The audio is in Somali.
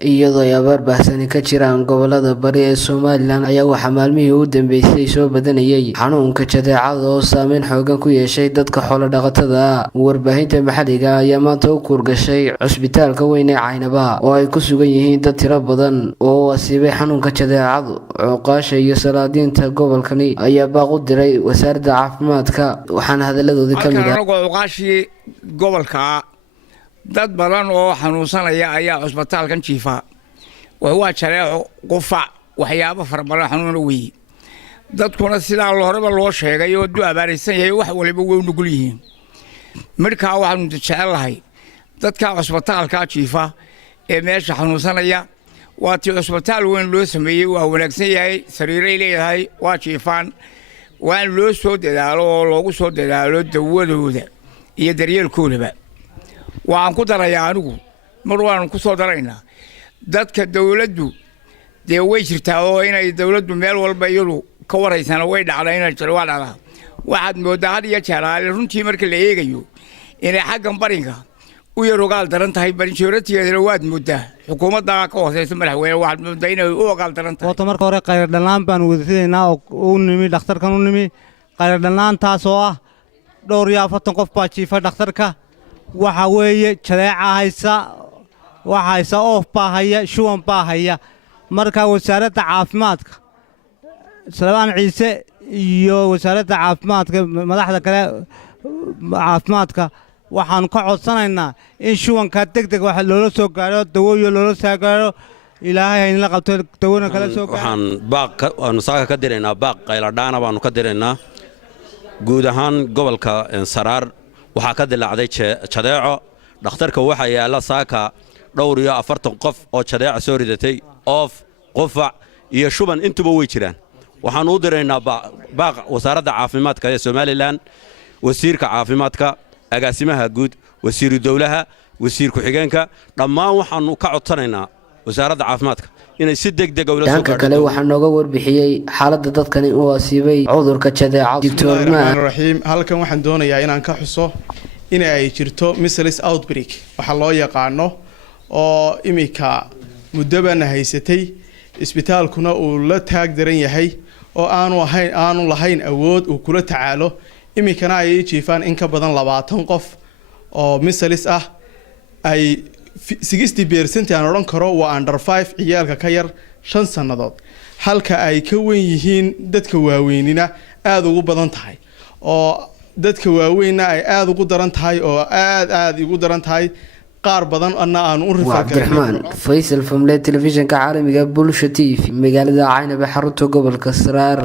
iyadoo ay abaar baahsani ka jiraan gobolada bari ee Somaliland ayaa waxaa maalmihii u dambeysay soo badanayay xanuunka jadeecada oo saameyn xoogan ku yeeshay dadka xoolo dhaqatada ah. Warbaahinta maxalliga ayaa maanta u kurgashay cusbitaalka weyn ee Caynaba oo ay ku sugan yihiin dad tiro badan oo asiibay xanuunka jadeecada. Cuqaasha iyo salaadiinta gobolkani ayaa baaq u diray wasaaradda caafimaadka, waxaana hadalladoodii ka mid ah cuqaashii gobolka dad badan oo xanuunsanaya ayaa cusbitaalkan jiifa waa jareeco qufac waxyaabo fara badan xanuun weey dadkuna sidaa horeba loo sheegay oo du abaaraysan yahay wax waliba way u nugul yihiin markaa waxaanu jecelahay dadka cusbitaalka jiifa ee meesha xanuunsanaya waa tii cusbitaal weyn loo sameeyay waa wanaagsan yahay sariiray leeyahay waa jiifaan waan loo soo dadaalo oo loogu soo dadaalo dawadooda iyo daryeelkoodaba waxaan ku darayaa anigu mar waan ku soo daraynaa dadka dawladdu dee way jirtaa oo inay dawladdu meel walba iyadu ka waraysana way dhacdaa inay jiro waa dhacdaa waxaad moodaa had iyo jeer runtii marka la eegayo inay xaggan barinka u yar ogaal daran tahay barinjooratigeedana waad moodaa xukuumadda ka hooseysa madaxweyne waxaad moodaa inay u ogaal daran tahay wato marka hore qayr dhalaan baan wadasideynaa oo u nimi dhakhtarkan u nimi qayr dhalaantaas oo ah dhowr iyo 40 qof baa jiifa dhakhtarka waxa weeye jadeeca haysa oof baa haya shuwan baa haya marka wasaaradda caafimaadka Salmaan Ciise iyo wasaaradda caafimaadka madaxda kale caafimaadka waxaan ka codsanaynaa in shuwanka degdeg wax loola soo gaaro dawooyin loola soo gaaro ilaahay in la qabto dawoona kala soo gaaro waxaan baaq aanu saaka ka direynaa baaq qayladhaana baanu ka direynaa guud ahaan gobolka Saraar waxaa ka dilaacday jadeeco dhakhtarka waxa yaala saaka dhowr iyo 40 qof oo jadeeco soo ridatay oof qufac iyo shuban intuba way jiraan waxaan u direynaa baaq wasaaradda caafimaadka ee Somaliland wasiirka caafimaadka agaasimaha guud wasiiru dawlaha wasiir ku xigeenka dhammaan waxaan ka codsanaynaa wasaaradda caafimaadka inay si degdeg ah ula soo gaarto kale waxaan nooga warbixiyay xaaladda dadkani oo asiibay cudurka jadeecada Dr. Raxiim halkan waxaan doonayaa inaan ka xuso in ay jirto measles outbreak waxa loo yaqaano oo imika muddaban haysatay isbitaalkuna uu la taag daran yahay oo aanu lahayn awood uu kula tacaalo imikana ay jiifaan in ka badan 20 qof oo measles ah ay 60% aan oran karo waa under 5 ciyaalka ka yar 5 sanadood halka ay ka weyn yihiin dadka waaweynina aad ugu badan tahay oo dadka waaweyna ay aad ugu daran tahay oo aad ugu daran tahay qaar badan aan u Cabdiraxmaan Faysal Family Television ka caalamiga Bulsho TV magaalada Caynaba xarunta gobolka Saraar.